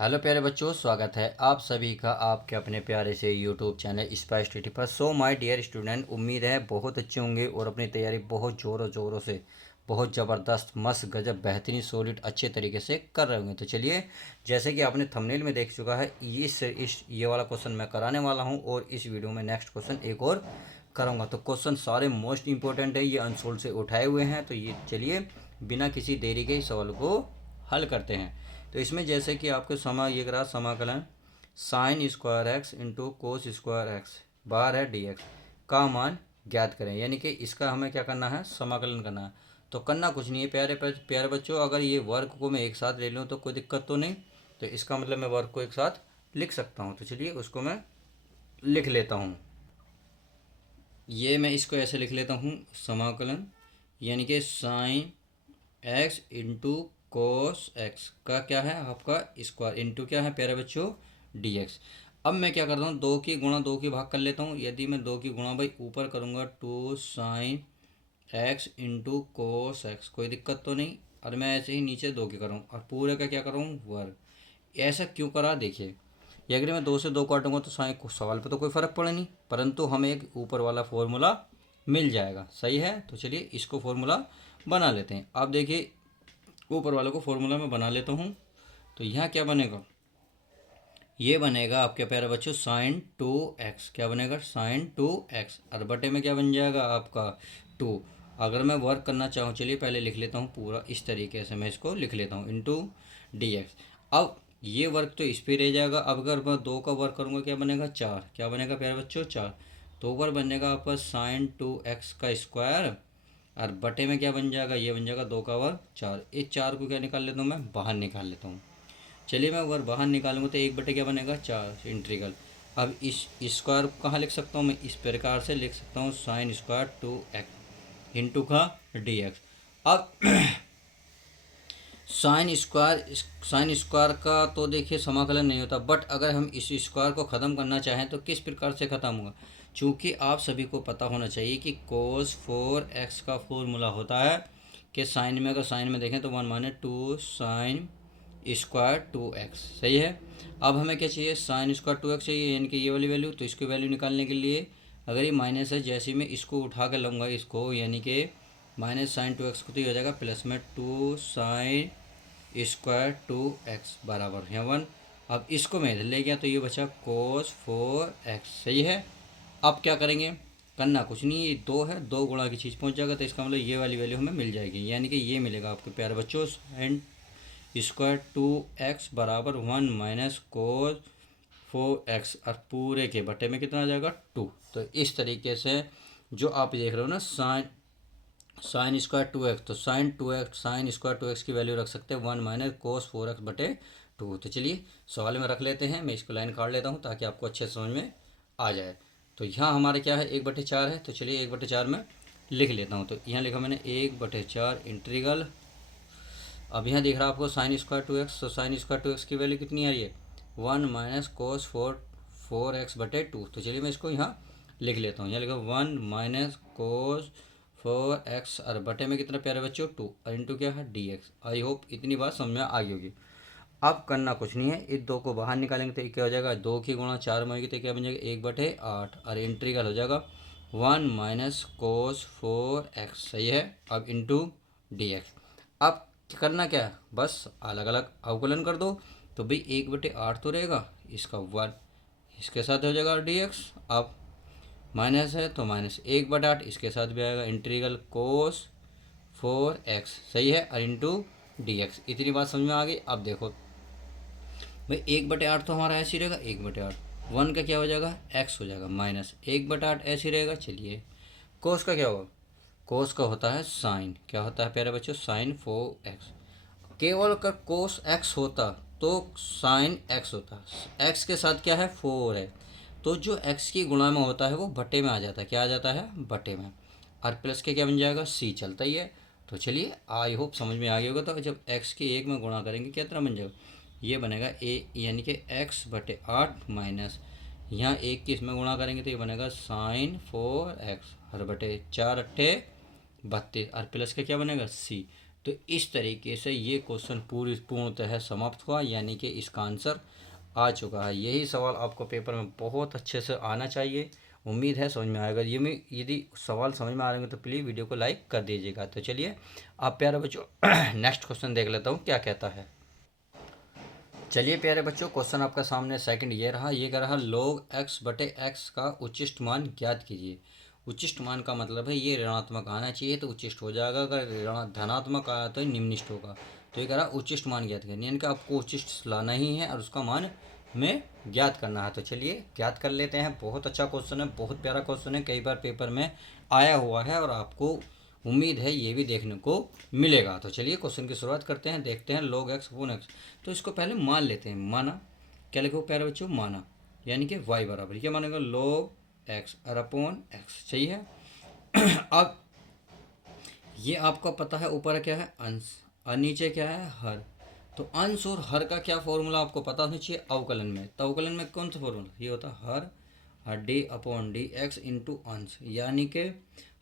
Hello प्यारे बच्चों, स्वागत है आप सभी का आपके अपने प्यारे से यूट्यूब चैनल स्पाइस स्टडी पर। सो माय डियर स्टूडेंट, उम्मीद है बहुत अच्छे होंगे और अपनी तैयारी बहुत ज़ोरों से बहुत ज़बरदस्त मस्त गजब बेहतरीन सॉलिड अच्छे तरीके से कर रहे होंगे। तो चलिए, जैसे कि आपने थंबनेल में देख चुका है, ये वाला क्वेश्चन मैं कराने वाला हूँ और इस वीडियो में नेक्स्ट क्वेश्चन एक और करूँगा। तो क्वेश्चन सारे मोस्ट इंपॉर्टेंट है, ये अनसोल्ड से उठाए हुए हैं। तो ये चलिए बिना किसी देरी के इस सवाल को हल करते हैं। तो इसमें जैसे कि आपके ये रहा समाकलन sine square x into cos square x बाहर है डी एक्स का मान ज्ञात करें, यानी कि इसका हमें क्या करना है, समाकलन करना है। तो करना कुछ नहीं है प्यारे प्यारे बच्चों, अगर ये वर्ग को मैं एक साथ ले लूँ तो कोई दिक्कत तो नहीं, तो इसका मतलब मैं वर्ग को एक साथ लिख सकता हूँ। तो चलिए उसको मैं लिख लेता हूँ। ये मैं इसको ऐसे लिख लेता हूँ, समाकलन यानी कि sign x into cos x का क्या है आपका स्क्वायर इंटू क्या है प्यारे बच्चों, डी एक्स। अब मैं क्या करता हूँ, दो की गुणा दो की भाग कर लेता हूँ। यदि मैं दो की गुणा भाई ऊपर करूँगा two sine x into cos x, कोई दिक्कत तो नहीं। और मैं ऐसे ही नीचे दो की करूँ और पूरे का क्या करूँ, वर्ग। ऐसा क्यों करा देखिए, ये अगर मैं दो से दो काटूंगा तो साइन को सवाल पे तो कोई फ़र्क पड़े नहीं, परंतु हमें एक ऊपर वाला फॉर्मूला मिल जाएगा। सही है, तो चलिए इसको फॉर्मूला बना लेते हैं। आप देखिए ऊपर वाले को फॉर्मूला में बना लेता हूँ। तो यहाँ क्या बनेगा, ये बनेगा आपके प्यारे बच्चों साइन टू एक्स। क्या बनेगा, साइन टू एक्स और बटे में क्या बन जाएगा आपका टू। अगर मैं वर्क करना चाहूँ, चलिए पहले लिख लेता हूँ पूरा इस तरीके से, मैं इसको लिख लेता हूँ इंटू डी एक्स। अब ये वर्क तो इस पर रह जाएगा। अब अगर मैं दो का वर्क करूँगा क्या बनेगा, चार। क्या बनेगा प्यारे बच्चों, चार। तो ऊपर बनेगा आपका साइन टू एक्स का स्क्वायर और बटे में क्या बन जाएगा, ये बन जाएगा दो का वर्ग चार। इस चार को क्या निकाल लेता हूँ, मैं बाहर निकाल लेता हूँ। चलिए मैं अगर बाहर निकालूंगा तो एक बटे क्या बनेगा, चार इंटीग्रल। अब इस स्क्वायर को कहाँ लिख सकता हूँ, मैं इस प्रकार से लिख सकता हूँ sine square two x into का डी एक्स। अब साइन स्क्वायर का तो देखिए समाकलन नहीं होता, बट अगर हम इस स्क्वायर को ख़त्म करना चाहें तो किस प्रकार से ख़त्म होगा। चूँकि आप सभी को पता होना चाहिए कि कोस फोर एक्स का फॉर्मूला होता है कि साइन में, अगर साइन में देखें तो one minus two sine square two x. सही है। अब हमें क्या चाहिए, साइन स्क्वायर टू एक्स चाहिए, यानी कि ये वाली वैल्यू। तो इसकी वैल्यू निकालने के लिए अगर ये माइनस है, जैसे ही मैं इसको उठा कर लूँगा इसको, यानी कि माइनस साइन टू एक्स को, तो ये हो जाएगा प्लस में two sine square two x बराबर है वन। अब इसको मैं इधर ले गया तो ये बचा कोस फोर एक्स। सही है। अब क्या करेंगे, करना कुछ नहीं, ये दो है, दो गुणा की चीज़ पहुंच जाएगा, तो इसका मतलब ये वाली वैल्यू हमें मिल जाएगी, यानी कि ये मिलेगा आपके प्यारे बच्चों साइन स्क्वायर टू एक्स बराबर one minus cos four x और पूरे के बटे में कितना आ जाएगा, टू। तो इस तरीके से जो आप देख रहे हो ना, साइन स्क्वायर टू एक्स, तो साइन स्क्वायर टू एक्स की वैल्यू रख सकते हैं one minus cos four x बटे टू। तो चलिए सवाल में रख लेते हैं, मैं इसको लाइन काट लेता हूँ ताकि आपको अच्छे समझ में आ जाए। तो यहाँ हमारे क्या है, एक बटे चार है। तो चलिए एक बटे चार में लिख लेता हूँ। तो यहाँ लिखा मैंने एक बटे चार इंटीग्रल। अब यहाँ दिख रहा है आपको साइन स्क्वायर टू एक्स, तो साइन स्क्वायर टू एक्स की वैल्यू कितनी आ रही है, one minus cos four x बटे टू। तो चलिए मैं इसको यहाँ लिख लेता हूँ। यहाँ लिखा one minus cos four x और बटे में कितना प्यारे बच्चों, टू और इंटू क्या है, डी एक्स। आई होप इतनी बात समझ में आ गई होगी। अब करना कुछ नहीं है, इस दो को बाहर निकालेंगे तो क्या हो जाएगा, दो की गुणा चार में होगी तो क्या बन जाएगा, एक बटे आठ और इंटीग्रल हो जाएगा one minus cos four x. सही है। अब इंटू डी एक्स। अब करना क्या है, बस अलग अलग अवकलन कर दो। तो भाई एक बटे आठ तो रहेगा, इसका वन इसके साथ हो जाएगा डी एक्स। अब माइनस है तो माइनस एक बटा आठ इसके साथ भी आएगा इंटीग्रल कोस फोर एक्स। सही है, और इंटू डी एक्स। इतनी बात समझ में आ गई। अब देखो भाई एक बटे आठ तो हमारा ऐसे ही रहेगा, एक बटे आठ वन का क्या हो जाएगा, एक्स हो जाएगा माइनस एक बटा आठ ऐसे ही रहेगा। चलिए कोस का क्या होगा, कोस का होता है साइन, क्या होता है प्यारे बच्चों, साइन फोर एक्स। केवल अगर कोस एक्स होता तो साइन एक्स होता, एक्स के साथ क्या है, फोर है, तो जो एक्स की गुणा में होता है वो बटे में आ जाता है। क्या आ जाता है, बटे में। और प्लस के क्या बन जाएगा, सी चलता ही है। तो चलिए आई होप समझ में आ गया होगा। तो जब एक्स के एक में गुणा करेंगे कितना बन जाएगा, ये बनेगा ए, यानी कि एक्स बटे आठ माइनस यहाँ एक की इसमें गुणा करेंगे तो ये बनेगा साइन फोर एक्स हर बटे चार अट्ठे बत्तीस और प्लस का क्या बनेगा, सी। तो इस तरीके से ये क्वेश्चन पूर्णतः समाप्त हुआ, यानी कि इसका आंसर आ चुका है। यही सवाल आपको पेपर में बहुत अच्छे से आना चाहिए। उम्मीद है समझ में आएगा। यदि सवाल समझ में आ रहे हैं तो प्लीज़ वीडियो को लाइक कर दीजिएगा। तो चलिए आप प्यारे बच्चों नेक्स्ट क्वेश्चन देख लेता हूँ क्या कहता है। चलिए प्यारे बच्चों, क्वेश्चन आपका सामने सेकंड ये रहा। ये कह रहा log x बटे एक्स का उच्चिष्ट मान ज्ञात कीजिए। उच्चिष्ट मान का मतलब है ये ऋणात्मक आना चाहिए तो उच्चिष्ट हो जाएगा, अगर धनात्मक आया तो निम्निष्ट होगा। तो ये कह रहा उच्चिष्ट मान ज्ञात करिए, यानी कि आपको उच्चिष्ट लाना ही है और उसका मान में ज्ञात करना है। तो चलिए ज्ञात कर लेते हैं। बहुत अच्छा क्वेश्चन है, बहुत प्यारा क्वेश्चन है, कई बार पेपर में आया हुआ है और आपको उम्मीद है ये भी देखने को मिलेगा। तो चलिए क्वेश्चन की शुरुआत करते हैं, देखते हैं log x अपॉन एक्स। तो इसको पहले मान लेते हैं। माना क्या लिखो प्यारे बच्चों, माना, यानी कि y बराबर क्या मानेगा log x और अपॉन एक्स, सही है। अब ये आपको पता है ऊपर क्या है अंश और नीचे क्या है हर। तो अंश और हर का क्या फॉर्मूला आपको पता होना चाहिए अवकलन में। तो अवकलन में कौन सा फॉर्मूला, ये होता है हर और D upon d x into अंश, यानी कि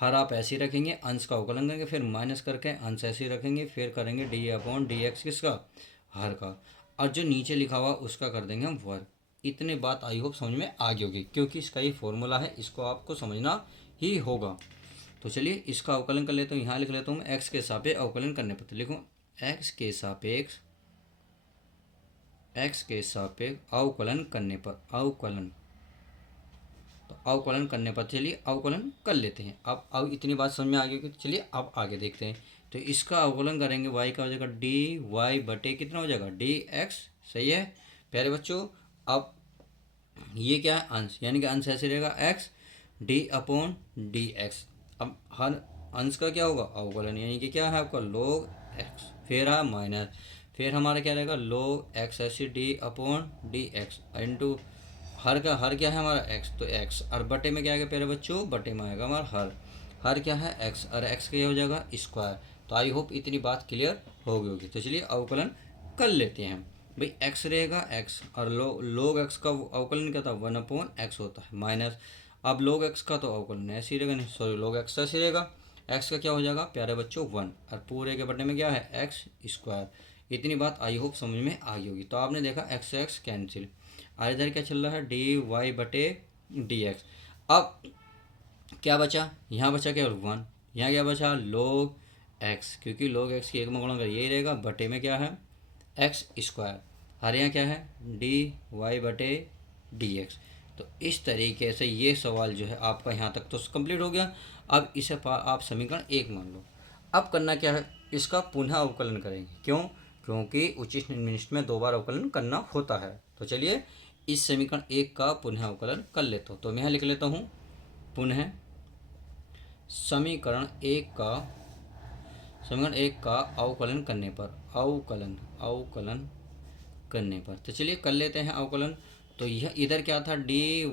हर आप ऐसे ही रखेंगे, अंश का अवकलन करेंगे, फिर माइनस करके अंश ऐसे ही रखेंगे, फिर करेंगे डी अपॉन डी एक्स किसका, हर का, और जो नीचे लिखा हुआ उसका कर देंगे हम वर्ग। इतनी बात आई होप समझ में आ गई होगी, क्योंकि इसका ये फॉर्मूला है, इसको आपको समझना ही होगा। तो चलिए इसका अवकलन कर लेता हूँ। यहाँ लिख लेता हूँ मैं एक्स के सापेक्ष अवकलन करने पर। तो लिखूँ एक्स के सापेक्ष अवकलन करने पर, अवकलन, तो अवकलन करने पर चलिए अवकलन कर लेते हैं। अब इतनी बात समझ में आ गई कि चलिए अब आगे देखते हैं। तो इसका अवकलन करेंगे, y का हो जाएगा डी वाई बटे कितना हो जाएगा डी एक्स, सही है प्यारे बच्चों। अब ये क्या है अंश, यानी कि अंश ऐसे रहेगा x D upon d x. अब हर अंश का क्या होगा अवकलन, यानी कि क्या है आपका log एक्स, फिर है माइनस, फिर हमारा क्या रहेगा log एक्स ऐसे d upon d x into हर का, हर क्या है हमारा एक्स, तो एक्स, और बटे में क्या आएगा प्यारे बच्चों, बटे में आएगा हमारा हर, हर क्या है एक्स, और एक्स का क्या हो जाएगा स्क्वायर। तो आई होप इतनी बात क्लियर हो गई होगी। तो चलिए अवकलन कर लेते हैं। भाई एक्स रहेगा एक्स और लोग एक्स का अवकलन क्या था 1/x होता है माइनस। अब लोग एक्स का तो अवकलन ऐसे ही रहेगा, नहीं सॉरी लोग एक्स ऐसे रहेगा, एक्स का क्या हो जाएगा प्यारे बच्चों 1 और पूरे के बटे में क्या है एक्स स्क्वायर। इतनी बात आई होप समझ में आ गई होगी। तो आपने देखा एक्स एक्स कैंसिल, और इधर क्या चल रहा है डी वाई बटे डी एक्स। अब क्या बचा, यहाँ बचा केवल 1, यहाँ क्या बचा लोग एक्स, क्योंकि लोग एक्स की एक में गुणा कर यही रहेगा, बटे में क्या है एक्स स्क्वायर, हर यहाँ क्या है डी वाई बटे डी एक्स। तो इस तरीके से ये सवाल जो है आपका यहाँ तक तो कंप्लीट हो गया। अब इसे आप समीकरण 1 मान लो। अब करना क्या है, इसका पुनः अवकलन करेंगे, क्यों, क्योंकि उचित निम्नलिखित में 2 बार अवकलन करना होता है। तो चलिए इस समीकरण 1 का पुनः अवकलन कर लेता हूँ। तो मैं यहाँ लिख लेता हूँ पुनः समीकरण 1 का अवकलन करने पर, अवकलन करने पर। तो चलिए कर लेते हैं अवकलन। तो यह इधर क्या था d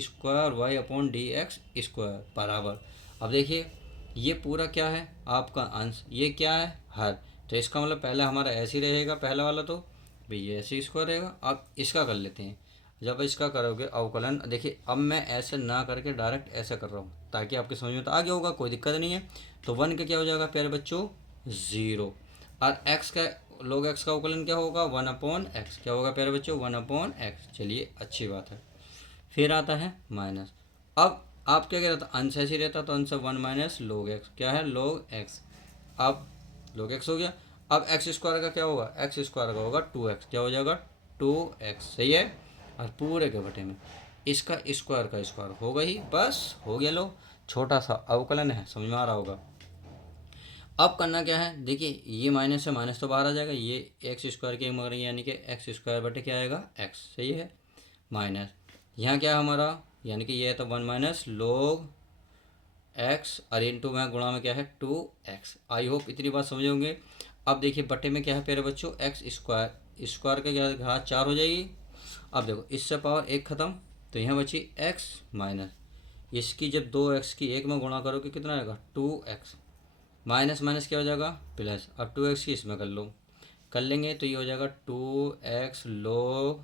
square y upon d x square बराबर। अब देखिए ये पूरा क्या है आपका अंश, ये क्या है हर। तो इसका मतलब पहले हमारा ऐसे ही रहेगा, पहला वाला तो भाई ये ऐसे ही स्क्वायर रहेगा। अब इसका कर लेते हैं। जब इसका करोगे अवकलन, देखिए अब मैं ऐसे ना करके डायरेक्ट ऐसे कर रहा हूँ ताकि आपके समझ में तो आ गया होगा, कोई दिक्कत नहीं है। तो 1 का क्या हो जाएगा प्यारे बच्चों 0, और एक्स का log एक्स का अवकलन क्या होगा 1/x, क्या होगा प्यारे बच्चों 1/x। चलिए अच्छी बात है। फिर आता है माइनस। अब आप क्या कह रहा था अंश ऐसे ही रहता, तो अंश 1 माइनस log x, क्या है log x। अब log x हो गया। अब एक्स स्क्वायर का क्या होगा, एक्स स्क्वायर का होगा 2x, क्या हो जाएगा 2x, सही है, और पूरे के बटे में इसका स्क्वायर का स्क्वायर होगा ही, बस हो गया। लो छोटा सा अवकलन है, समझ में आ रहा होगा। अब करना क्या है, देखिए ये माइनस से माइनस तो बाहर आ जाएगा, ये एक्स स्क्वायर के मगर यानी कि एक्स स्क्वायर बटे क्या आएगा एक्स, सही है, माइनस यहाँ क्या है हमारा, यानी कि ये है तो 1 माइनस लोग एक्स और इंटू में गुणा में क्या है 2x। आई होप इतनी बात समझे होंगे। अब देखिए बटे में क्या है प्यारे बच्चों एक्स स्क्वायर, स्क्वायर का क्या घात 4 हो जाएगी। अब देखो इससे पावर 1 खत्म, तो यहाँ बची x माइनस, इसकी जब 2x की 1 में गुणा करोगे कितना आएगा 2x, माइनस माइनस क्या हो जाएगा प्लस, अब 2x की इसमें कर लो, कर लेंगे तो ये हो जाएगा 2x log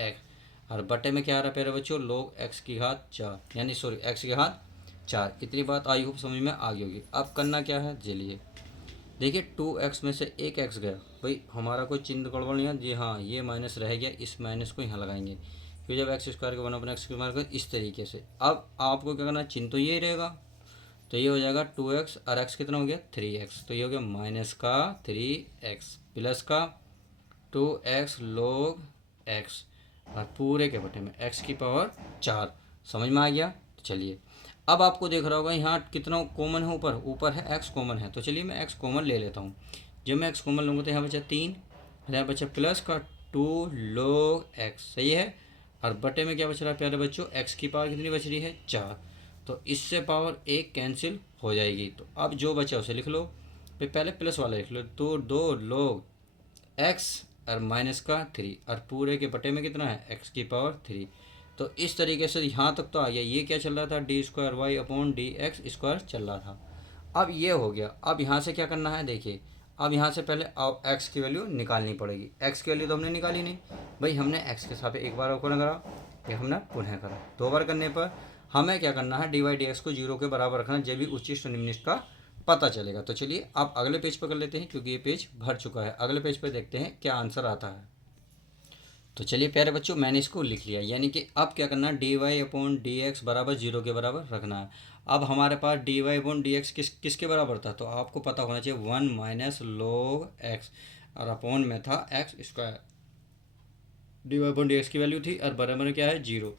x, और बटे में क्या आ रहा है प्यारे बच्चों log x की घात 4, यानी सॉरी x की घात 4। इतनी बात आई होप समझ में आ गई होगी। अब करना क्या है चलिए देखिए 2x में से एक x गया, भाई हमारा कोई चिन्ह गड़बड़ नहीं है जी, हाँ ये माइनस रह गया, इस माइनस को यहाँ लगाएंगे, फिर जब एक्स स्क्वायर को 1/x² इस तरीके से। अब आपको क्या करना है, चिन्ह तो यही रहेगा, तो ये हो जाएगा 2x और x कितना हो गया 3x, तो ये हो गया माइनस का 3x प्लस का 2x log x और पूरे के बटे में x की पावर 4। समझ में आ गया। तो चलिए अब आपको देख रहा होगा यहाँ कितना कॉमन है, ऊपर है x कॉमन है, तो चलिए मैं x कॉमन ले लेता हूँ। जब मैं x कॉमन लूँगा तो यहाँ बचा 3, यहाँ बचा प्लस का 2 log x, सही है। और बटे में क्या बच रहा है प्यारे बच्चों, x की पावर कितनी बच रही है 4, तो इससे पावर 1 कैंसिल हो जाएगी। तो अब जो बचा उसे लिख लो, फिर पहले प्लस वाला लिख लो, तो 2 log x और माइनस का 3 और पूरे के बटे में कितना है x की पावर 3। तो इस तरीके से यहाँ तक तो आ गया। ये क्या चल रहा था, d²y/dx² चल रहा था। अब ये हो गया। अब यहाँ से क्या करना है, देखिए अब यहाँ से पहले अब x की वैल्यू निकालनी पड़ेगी। x की वैल्यू तो हमने निकाली नहीं भाई, हमने x के साथ एक बार ऊपर करा, फिर हमने पुनः करा, 2 बार करने पर हमें क्या करना है, dy/dx को 0 के बराबर रखना, जब भी उच्चिष्ट और निम्निष्ट का पता चलेगा। तो चलिए आप अगले पेज पर कर लेते हैं, क्योंकि ये पेज भर चुका है। अगले पेज पर देखते हैं क्या आंसर आता है। तो चलिए प्यारे बच्चों मैंने इसको लिख लिया, यानी कि अब क्या करना है, dy/dx बराबर 0 के बराबर रखना है। अब हमारे पास dy/dx किसके बराबर था, तो आपको पता होना चाहिए 1 - log x, और अपॉन में था x²। dy/dx की वैल्यू थी और बराबर में क्या है 0।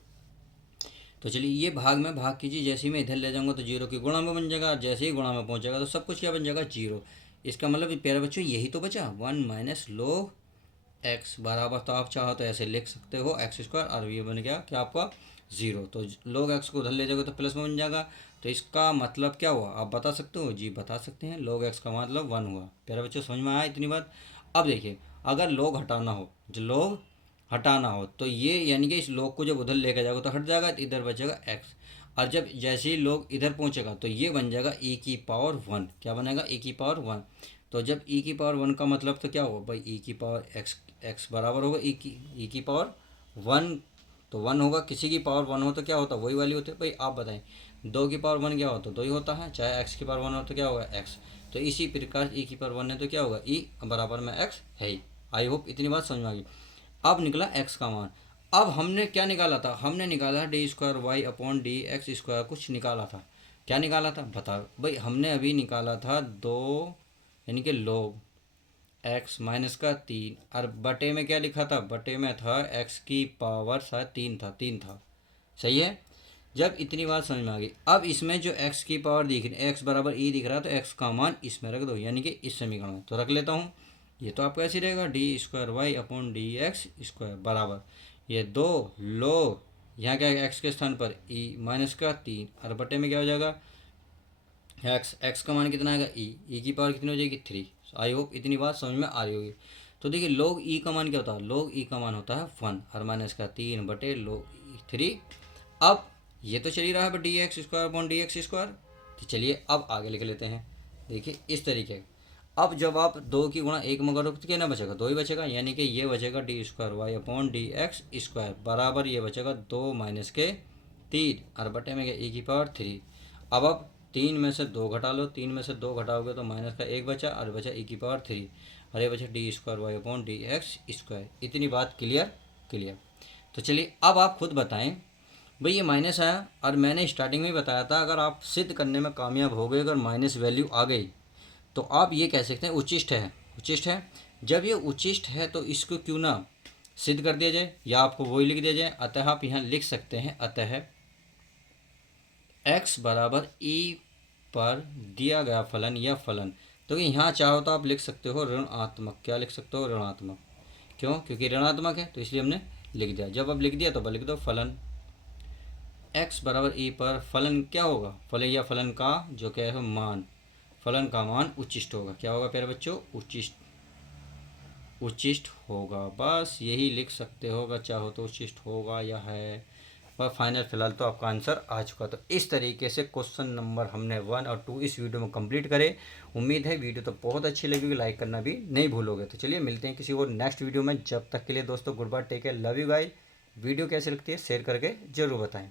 तो चलिए ये भाग में भाग कीजिए, जैसे ही मैं इधर ले जाऊंगा तो 0 की गुणा में बन जाएगा, और जैसे ही गुणा में पहुंचेगा तो सब कुछ क्या बन जाएगा 0। इसका मतलब प्यारे बच्चों यही तो बचा, 1 - log x बराबर, तो आप चाहो तो ऐसे लिख सकते हो x², और ये बन गया क्या आपका 0। तो log x को उधर ले जाओगे तो प्लस में बन जाएगा। तो इसका मतलब क्या हुआ, आप बता सकते हो जी, बता सकते हैं। log x का मतलब 1 हुआ। प्यारे बच्चों समझ में आया इतनी बात। अब देखिए अगर log हटाना हो, जो log हटाना हो तो ये यानी कि इस log को जब उधर लेकर जाओगे तो हट जाएगा, तो इधर बचेगा x, और जब जैसे ही log इधर पहुंचेगा तो ये बन जाएगा e की पावर 1। क्या बनेगा, e की पावर 1। तो जब e की पावर 1 का मतलब तो क्या होगा भाई, e की पावर x बराबर होगा e की पावर 1, तो 1 होगा। किसी की पावर 1 हो तो क्या होता है, वही वाली होती है। भाई आप बताएं 2 की पावर 1 क्या होता है, 2 ही होता है। चाहे x की पावर 1 हो तो क्या होगा x। तो इसी प्रकार e की पावर 1 है तो क्या होगा e बराबर में x है ही। आई होप इतनी बात समझ में आ गई। अब निकला x का मान। अब हमने क्या निकाला था, हमने निकाला d²y/dx², कुछ निकाला था। क्या निकाला था बताओ भाई, हमने अभी निकाला था 2, यानी कि log x माइनस का 3, और बटे में क्या लिखा था, बटे में था x की पावर शायद 3 था। सही है। जब इतनी बात समझ में आ गई, अब इसमें जो x की पावर दिख रही, x बराबर e दिख रहा है, तो x का मान इसमें रख दो, यानी कि इस समीकरण में। तो रख लेता हूँ, ये तो आपको ऐसे ही रहेगा d²y/dx² बराबर ये 2 log, यहाँ क्या है x के स्थान पर e माइनस का 3, और बटे में क्या हो जाएगा x का मान कितना आएगा e की पावर कितनी हो जाएगी 3। आई होप इतनी बात समझ में आ रही होगी। तो देखिए log e का मान क्या होता है, log e का मान होता है 1, और माइनस का 3 बटे log 3। अब ये तो चल ही रहा है dx²/dx²। तो चलिए अब आगे लिख लेते हैं। देखिए इस तरीके, अब जब आप 2 की गुणा 1 में करोगे तो क्या ना बचेगा, 2 ही बचेगा, यानी कि ये बचेगा d²y/dx² बराबर ये बचेगा 2 माइनस के 3, और बटे में क्या e की पावर 3। अब 3 में से 2 घटा लो, 3 में से 2 घटाओगे तो माइनस का 1 बचा, और बचा e की पावर 3, और ये बचा d²y/dx²। इतनी बात क्लियर। तो चलिए अब आप खुद बताएं भाई, ये माइनस आया, और मैंने स्टार्टिंग में ही बताया था अगर आप सिद्ध करने में कामयाब हो गए, अगर माइनस वैल्यू आ गई तो आप ये कह सकते हैं उच्चिष्ट है। जब ये उच्चिष्ट है तो इसको क्यों ना सिद्ध कर दिया जाए, या आपको वही लिख दिया जाए। अतः आप यहाँ लिख सकते हैं, अतः x बराबर e पर दिया गया फलन या फलन, तो यहाँ चाहो तो आप लिख सकते हो ऋणात्मक। क्या लिख सकते हो, ऋणात्मक। क्यों, क्योंकि ऋणात्मक है तो इसलिए हमने लिख दिया। जब अब लिख दिया तो लिख दो फलन x बराबर e पर फलन क्या होगा, फलन या फलन का जो क्या है मान, फलन का मान उच्चिष्ट होगा। क्या होगा प्यारे बच्चों, उच्चिष्ट होगा। बस यही लिख सकते हो, अगर चाहो तो उच्चिष्ट होगा या है। पर फाइनल फिलहाल तो आपका आंसर आ चुका। तो इस तरीके से क्वेश्चन नंबर हमने 1 और 2 इस वीडियो में कंप्लीट करे। उम्मीद है वीडियो तो बहुत अच्छी लगेगी, लाइक करना भी नहीं भूलोगे। तो चलिए मिलते हैं किसी और नेक्स्ट वीडियो में। जब तक के लिए दोस्तों goodbye, take care, love you guys. Video कैसे लगती है शेयर करके ज़रूर बताएं।